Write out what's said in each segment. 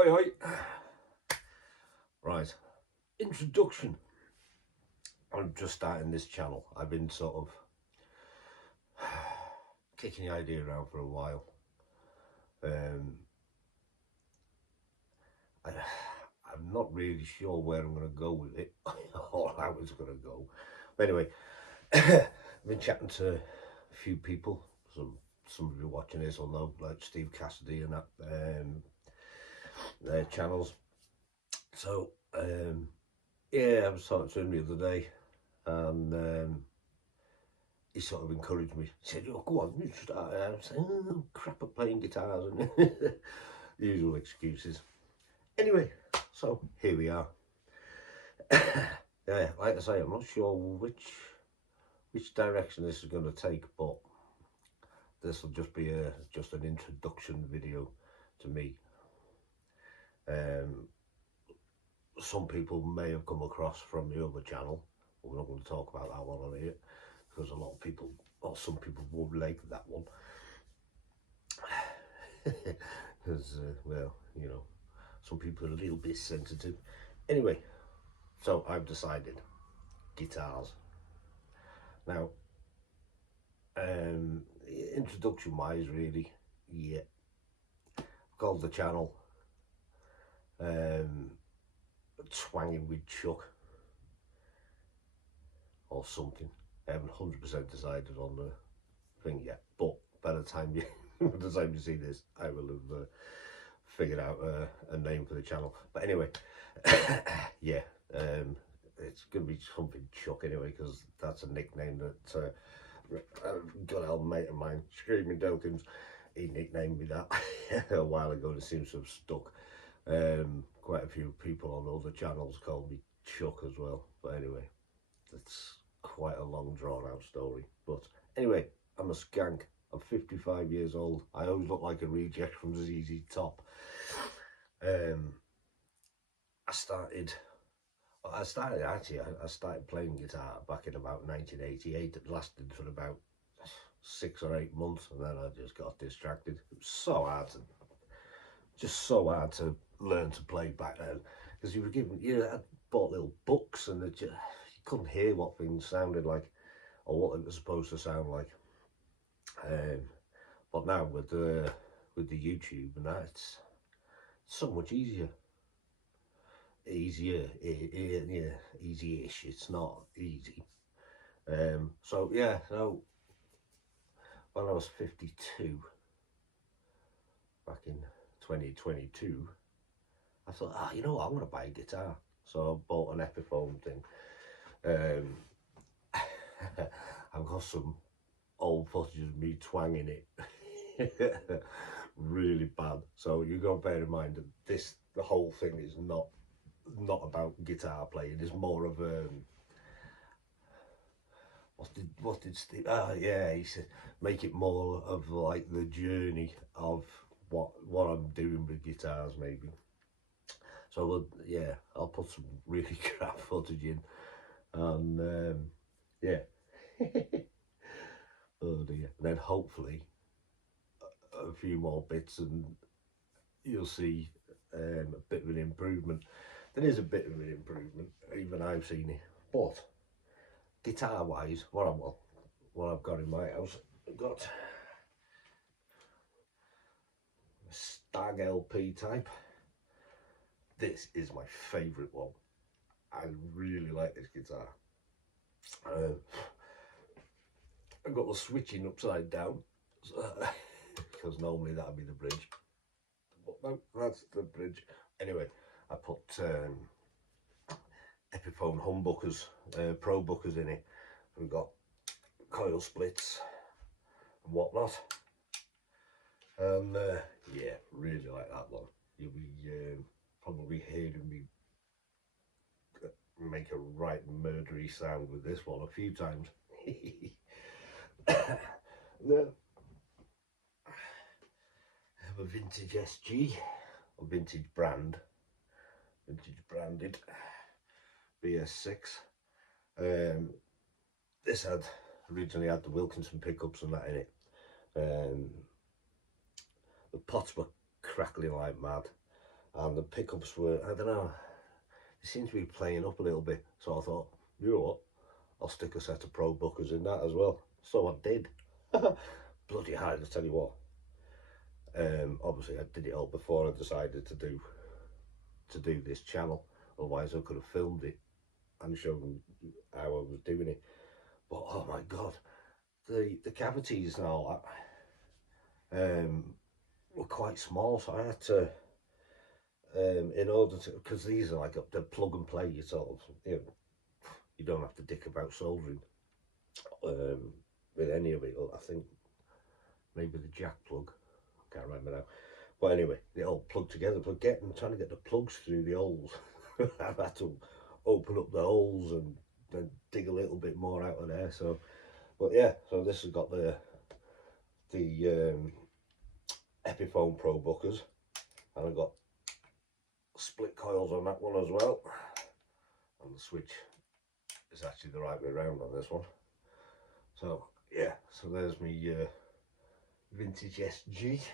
Oi, oi. Right, introduction. I'm just starting this channel. I've been sort of kicking the idea around for a while. I'm not really sure where I'm going to go with it or how it's going to go. But anyway, I've been chatting to a few people. Some of you watching this will know, like Steve Cassidy and that, their channels. So yeah, I was talking to him the other day, and he sort of encouraged me. He said, "Oh, go on, you start." I was saying, "Oh, crap at playing guitars," and the usual excuses. Anyway, so here we are. Yeah, like I say, I'm not sure which direction this is going to take, but this will just be just an introduction video to me. Some people may have come across from the other channel. We're not going to talk about that one on here because a lot of people, or some people, would like that one. Because, well, you know, some people are a little bit sensitive. Anyway, so I've decided guitars. Now, introduction wise, really, yeah, I've called the channel Twanging with Chuck or something. I haven't 100% decided on the thing yet, but by the time you see this, I will have figured out a name for the channel. But anyway, yeah, it's gonna be something Chuck anyway, because that's a nickname that I've got an old mate of mine, Screaming Dawkins. He nicknamed me that a while ago, and it seems to have stuck. Quite a few people on other channels called me Chuck as well, but anyway, that's quite a long drawn out story. But anyway, I'm a skank. I'm 55 years old. I always look like a reject from ZZ Top. I started playing guitar back in about 1988. It lasted for about 6 or 8 months, and then I just got distracted. It was so hard to learn to play back then, because I bought little books, and you couldn't hear what things sounded like or what it was supposed to sound like. But now with the YouTube and that, it's so much easier. Yeah, easy-ish. It's not easy. So yeah, so when I was 52 back in 2022, I thought, you know what, I'm gonna buy a guitar. So I bought an Epiphone thing. I've got some old footage of me twanging it really bad. So you got to bear in mind that the whole thing is not about guitar playing. It's more of what did Steve? Yeah, he said make it more of like the journey of what I'm doing with guitars, maybe. So yeah, I'll put some really crap footage in, and yeah. Oh dear. And then hopefully a few more bits, and you'll see a bit of an improvement. There is a bit of an improvement, even I've seen it. But guitar wise, what I've got in my house, I've got a Stag LP type. This is my favourite one. I really like this guitar. I've got the switching upside down, because normally that'd be the bridge. But no, that's the bridge. Anyway, I put Epiphone humbuckers, pro buckers in it. We've got coil splits and whatnot. And yeah, really like that one. You'll be probably hearing me make a right murdery sound with this one a few times. Then I have a vintage SG, a vintage branded BS6. This originally had the Wilkinson pickups and that in it. The pots were crackling like mad. and the pickups were, I don't know, they seemed to be playing up a little bit. So I thought, you know what, I'll stick a set of Pro Bookers in that as well. So I did. Bloody hard, I tell you what. Obviously I did it all before I decided to do this channel. Otherwise I could have filmed it and shown them how I was doing it. But oh my god, the cavities now were quite small, so I had to in order to, because these are like the plug and play. You sort of, you don't have to dick about soldering with any of it. I think maybe the jack plug, can't remember now. But anyway, they all plug together. But trying to get the plugs through the holes, I've had to open up the holes and then dig a little bit more out of there. So, but yeah, so this has got the Epiphone Pro Bookers, and I've got split coils on that one as well, and the switch is actually the right way around on this one. So yeah, so there's me vintage SG.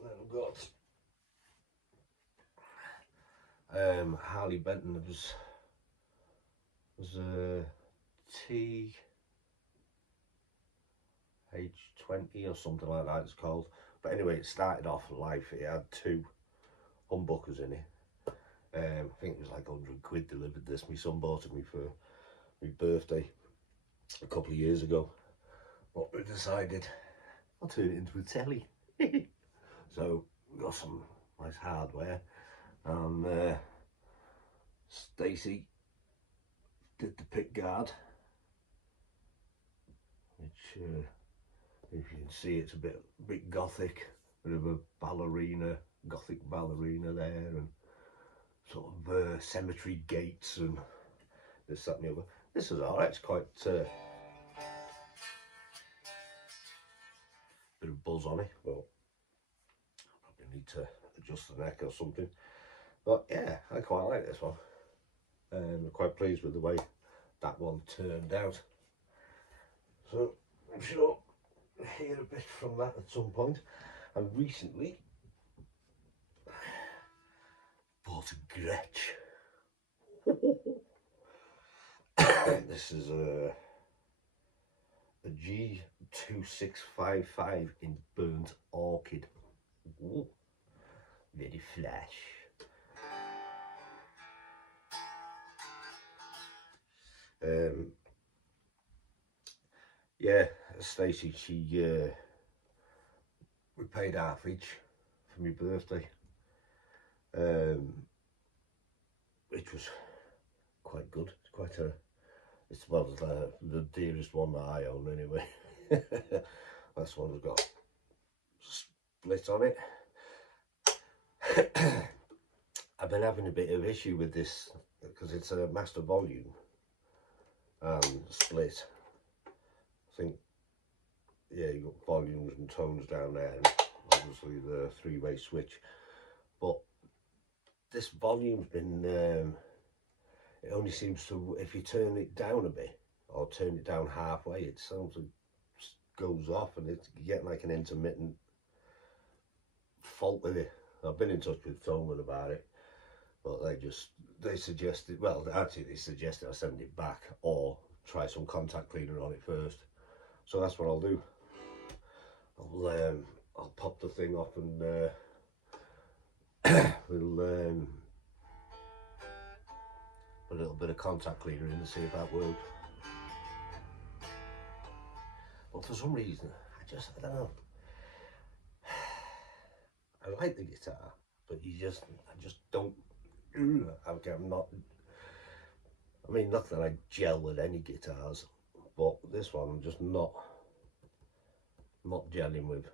Then I've got Harley Benton. Was a TH20 or something like that it's called. But anyway, it started off life. It had 2 humbuckers in it. I think it was like 100 quid delivered this. My son bought it me for my birthday a couple of years ago. But we decided I'll turn it into a telly. So we got some nice hardware, and Stacey did the pick guard, which if you can see, it's a bit gothic, bit of a gothic ballerina there, and sort of cemetery gates and this, that and the other. This is alright, it's quite bit of buzz on it, but I probably need to adjust the neck or something. But yeah, I quite like this one. I'm quite pleased with the way that one turned out. So I'm sure you'll hear a bit from that at some point. And recently bought a Gretsch. This is a G2655 in burnt orchid. Ooh, very flash. Yeah, Stacey, we paid half each for my birthday, which was quite good. It's well the dearest one that I own anyway. This one's got split on it. I've been having a bit of issue with this because it's a master volume and split. I think, yeah, you got volumes and tones down there, and obviously the 3-way switch. But this volume's been, it only seems to, if you turn it down a bit or turn it down halfway, it sounds like it goes off, and you get like an intermittent fault with it. I've been in touch with Thoman about it, but they suggested, well, actually they suggested I send it back or try some contact cleaner on it first. So that's what I'll do. I'll pop the thing off, and we'll put a little bit of contact cleaner in to see if that works. But for some reason, I don't know. I like the guitar, but I just don't. I'm not. I mean, not that I gel with any guitars, but this one I'm just not gelling with.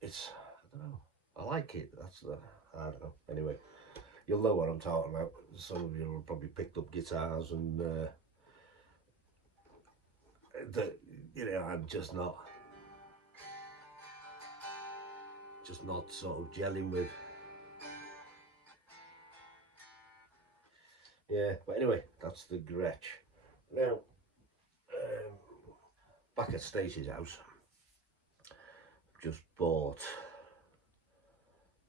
It's, I don't know, I like it. I don't know. Anyway, you'll know what I'm talking about. Some of you have probably picked up guitars, and I'm just not sort of gelling with. Yeah, but anyway, that's the Gretsch. Now, back at Stacey's house, just bought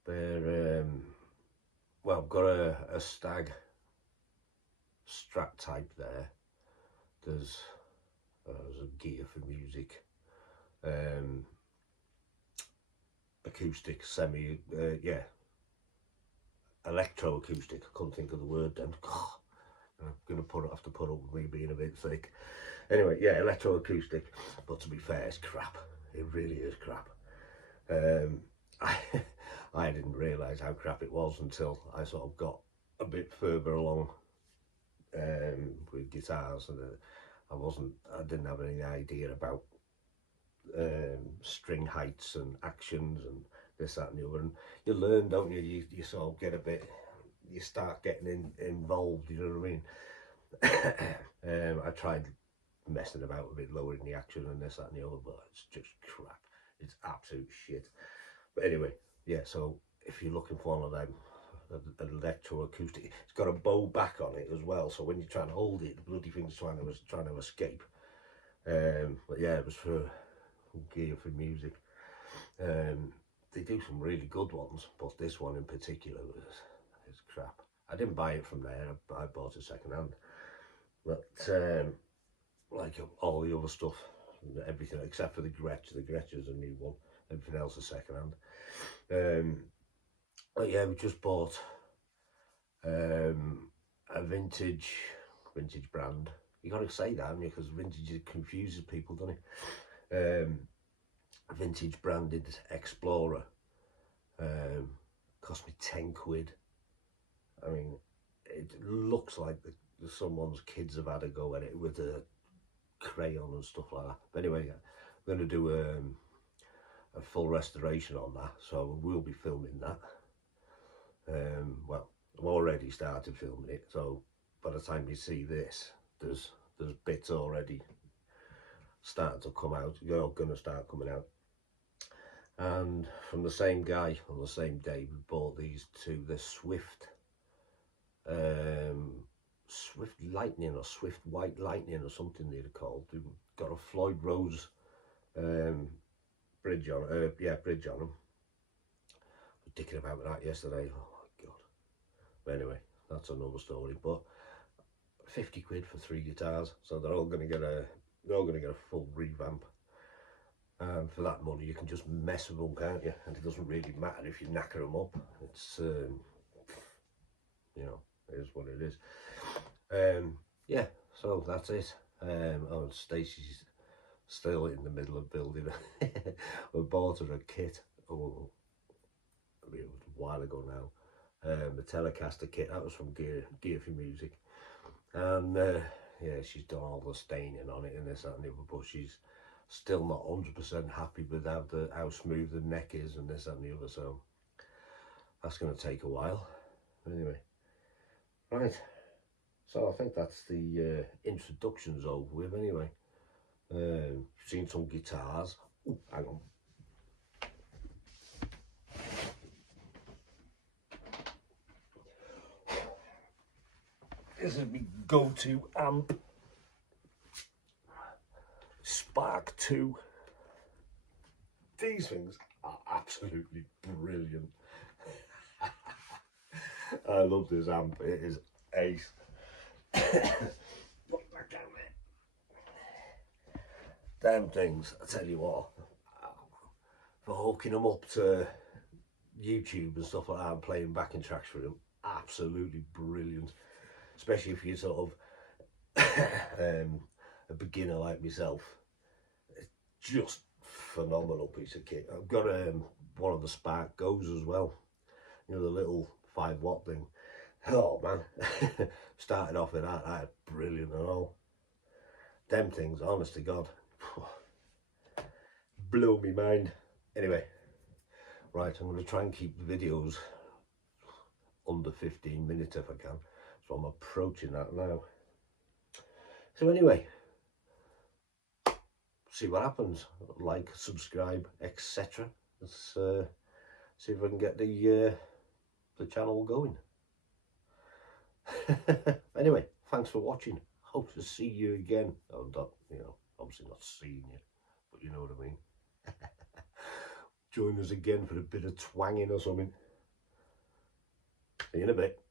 their well, I've got a stag Strat type there. There's a gear for music, acoustic, semi, yeah, electro-acoustic. I couldn't think of the word then. I'm gonna have to put up with me being a bit thick. Anyway, yeah, electro-acoustic. But to be fair, it's crap. It really is crap. I didn't realise how crap it was until I sort of got a bit further along with guitars, and I didn't have any idea about string heights and actions and this, that and the other, and you learn, don't you? You sort of get a bit, you start getting involved, you know what I mean? I tried messing about a bit, lowering the action and this, that and the other, but it's just crap. It's absolute shit. But anyway, yeah, so if you're looking for one of them, an electro-acoustic, it's got a bow back on it as well, so when you're trying to hold it, the bloody thing's trying to escape. But yeah, it was for gear for music. They do some really good ones, but this one in particular is crap. I didn't buy it from there, I bought it second hand. But like all the other stuff, everything except for the Gretsch is a new one, everything else is second hand. But yeah, we just bought a vintage brand. You got to say that, haven't you? Because vintage confuses people, doesn't it? Vintage branded Explorer. Cost me 10 quid. I mean, it looks like someone's kids have had a go at it with a crayon and stuff like that. But anyway, I'm going to do a full restoration on that, so we'll be filming that. Well, I've already started filming it, so by the time you see this, there's bits already starting to come out. You're going to start coming out. And from the same guy on the same day, we bought these two. They're Swift Lightning or Swift White Lightning or something they're called. They've got a Floyd Rose bridge on them. I was dicking about with that yesterday. Oh my god. But anyway, that's another story. But 50 quid for 3 guitars, so they're all going to get a full revamp. And for that money, you can just mess with them, can't you? And it doesn't really matter if you knacker them up. It's you know, it is what it is. Yeah, so that's it. Oh, Stacey's still in the middle of building. We bought her a kit. Oh, I mean, it was a while ago now. The Telecaster kit, that was from Gear for Music. And yeah, she's done all the staining on it and this, that and the other, but she's still not 100% happy with how smooth the neck is and this, that and the other, so that's going to take a while. Anyway, right, so I think that's the introductions over with anyway. You've seen some guitars. Ooh, hang on. This is my go-to amp. Spark 2. These things are absolutely brilliant. I love this amp, it is ace. Put it back down there. Them things, I tell you what, for hooking them up to YouTube and stuff like that and playing backing tracks for them, absolutely brilliant. Especially if you're sort of a beginner like myself. It's just phenomenal piece of kit. I've got one of the Spark Goes as well, you know, the little 5-watt thing. Oh man, started off with that brilliant and all. Them things, honest to God, blew me mind. Anyway, right, I'm going to try and keep the videos under 15 minutes if I can, so I'm approaching that now. So anyway, see what happens. Like, subscribe, etc. Let's see if I can get the channel going. Anyway, thanks for watching. Hope to see you again. Oh, not, you know, obviously not seeing you, but you know what I mean. join us again for a bit of twanging or something. See you in a bit.